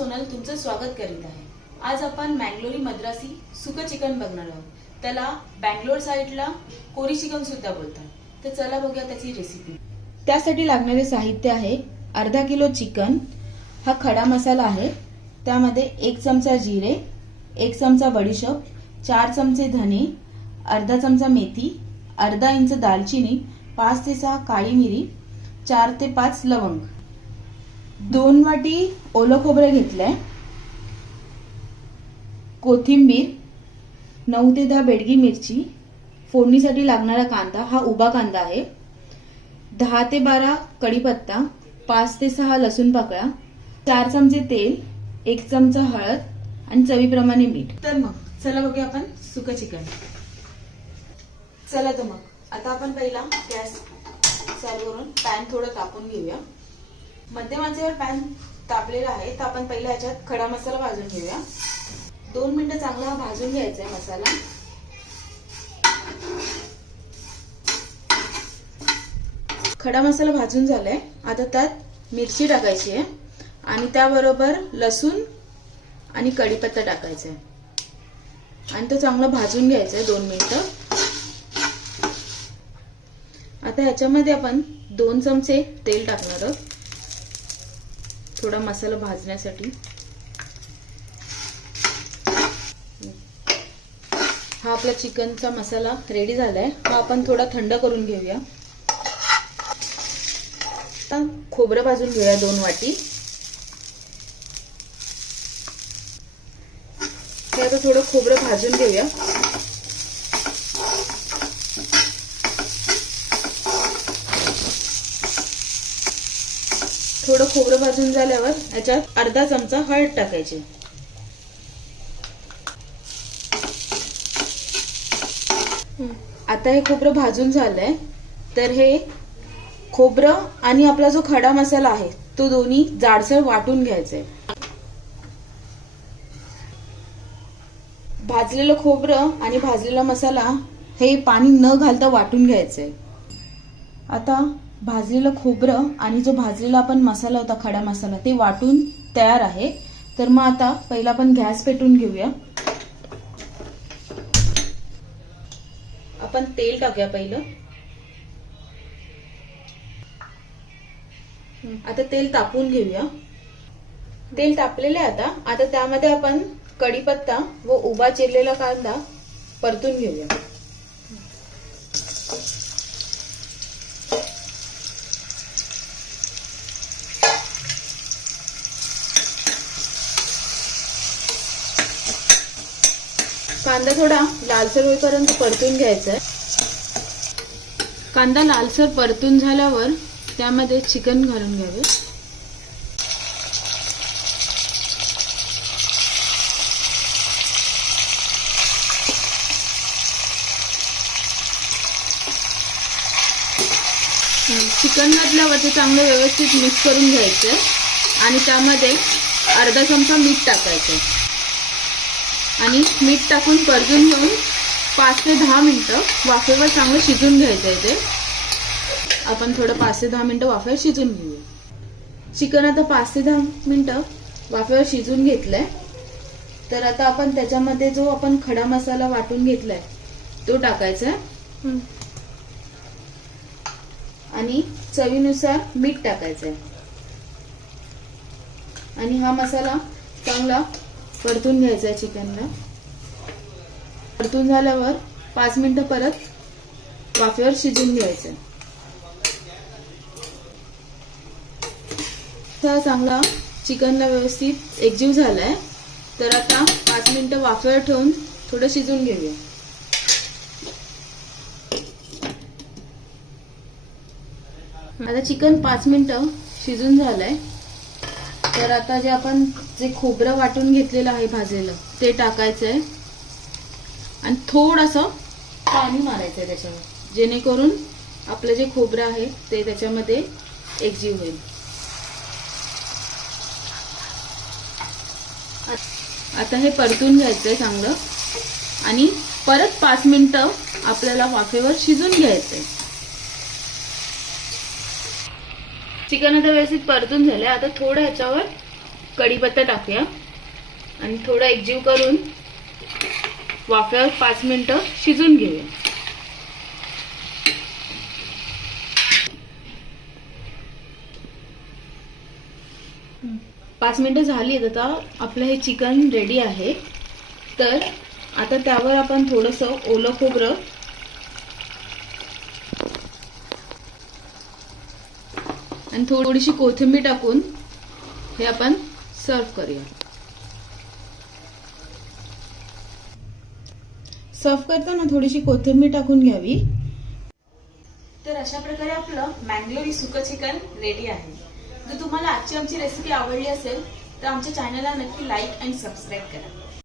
सोनल तुमचं स्वागत करीत आहे। आज आपण बंगलोरी मद्रासी सुक्का चिकन बघणार आहोत। त्याला बंगलोर साइडला कोरी चिकन सुद्धा बोलतात। तर चला बघूया त्याची रेसिपी। त्यासाठी लागणारे साहित्य आहे अर्धा किलो चिकन, हा खडा मसाला आहे, त्यामध्ये 1 चमचा जिरे, 1 चमचा बडीशेप, 4 चमचे धने, अर्धा चमचा मेथी, अर्धा इंच दालचिनी, 5 ते 6 काळी मिरी, 4 ते 5 लवंग, 2 वाटी ओलं खोबरं घेतलंय, कोथिंबीर, 9 ते 10 बेडगी मिरची, फोडणीसाठी लागणारा कांदा, हा उभा कांदा आहे, 10 ते 12 कढीपत्ता, 5 ते 6 लसूण पाकळ्या, 4 चमचे तेल, 1 चमचा हळद आणि चवीप्रमाणे मीठ। तर मग चला बघूया आपण सुक्का चिकन। चला तर मग आता आपण पहिला गॅस चालू करून पॅन थोडं तापून घेऊया। मध्यम आचेवर पॅन तापलेला आहे, तर आपण पहिला याच्यात खडा मसाला भाजून घेऊया। 2 मिनिटं चांगला भाजून घ्यायचा आहे मसाला। खडा मसाला भाजून झालाय, आता त्यात मिरची टाकायची आहे आणि त्याबरोबर लसूण आणि कढीपत्ता टाकायचा आहे आणि तो चांगला भाजून घ्यायचा आहे 2 मिनिटं। आता ह्याच्यामध्ये आपण 2 चमचे तेल टाकणार आहोत थोडा मसाला भाजण्यासाठी। हा आपला चिकनचा मसाला रेडी झालाय, हा आपण थोडा थंड करून घेऊया। आता खोबरं भाजून घेऊया 2 वाटी। हे आता थोडं खोबरं भाजून घेऊया। थोडं खोबरं भाजून झाल्यावर याच्यात अर्धा चमचा हळद टाकायची। आता हे खोबरं भाजून झालंय, तर हे खोबरं आणि आपला जो खडा मसाला आहे तो दोन्ही जाडसर वाटून घ्यायचंय। भाजलेलं खोबरं आणि भाजलेला मसाला हे पाणी न घालता वाटून घ्यायचंय। आता भाजलेलं खोबरं आणि जो भाजलेला आपण मसाला होता खडा मसाला ते वाटून तयार आहे। तर मग आता पहिला आपण गॅस पेटवून घेऊया। आपण तेल टाकूया पहिलं। आता तेल तापवून घेऊया। तेल तापलेले आता त्यामध्ये आपण कढीपत्ता व उभा चिरलेला कांदा परतून घेऊया। कांदा थोडा लालसर होईपर्यंत परतून घ्यायचा आहे। कांदा लालसर परतून झाल्यावर त्यामध्ये चिकन घालून घ्यावे। चिकन घातल्यावर ते चांगलं व्यवस्थित मिक्स करून घ्यायचं आणि त्यामध्ये अर्धा चमचा मीठ टाकायचं आणि मीठ टाकून परतून घेऊन 5 ते 10 मिनिटं वाफेवर चांगलं शिजून घ्यायचंय। ते आपण थोडं 5 ते 10 मिनिटं वाफेवर शिजून घेऊया। चिकन आता 5 ते 10 मिनिटं वाफेवर शिजून घेतलंय, तर आता आपण त्याच्यामध्ये जो आपण खडा मसाला वाटून घेतलाय तो टाकायचा आणि चवीनुसार मीठ टाकायचंय आणि हा मसाला चांगला परतून घ्यायचा आहे। चिकनला परतून झाल्यावर 5 मिनिटं परत वाफेवर शिजून घ्यायचं। तर चांगला चिकनला व्यवस्थित एकजीव झालाय, तर आता 5 मिनिटं वाफेवर ठेवून थोडं शिजून घेऊया। आता चिकन 5 मिनिटं शिजून झालंय, तर आता जे खोबरं वाटून घेतलेलं आहे भाजलेलं ते टाकायचंय आणि थोडंसं पाणी मारायचंय त्याच्यावर, जेणेकरून आपलं जे खोबरं आहे ते त्याच्यामध्ये एकजीव होईल। आता हे परतून घ्यायचंय चांगलं आणि परत 5 मिनिटं आपल्याला वाफेवर शिजून घ्यायचंय। चिकन आता व्यवस्थित परतून झालंय, आता थोडं ह्याच्यावर कढीपत्ता टाकूया आणि थोडं एकजीव करून वाफेवर 5 मिनिटं शिजून घेऊया. 5 मिनिटं झाली आहेत. आता आपलं हे चिकन रेडी आहे. तर आता त्यावर आपण थोडंसं ओलं खोबरं आणि थोडीशी कोथिंबीर टाकून हे आपण सर्व करूया. सर्व करताना थोडीशी कोथिंबीर टाकून घ्यावी. तर अशा प्रकारे आपलं मँगलोरी सुकं चिकन रेडी आहे. जर तुम्हाला आजची आमची रेसिपी आवडली असेल तर आमच्या चॅनलला नक्की लाईक आणि सबस्क्राईब करा.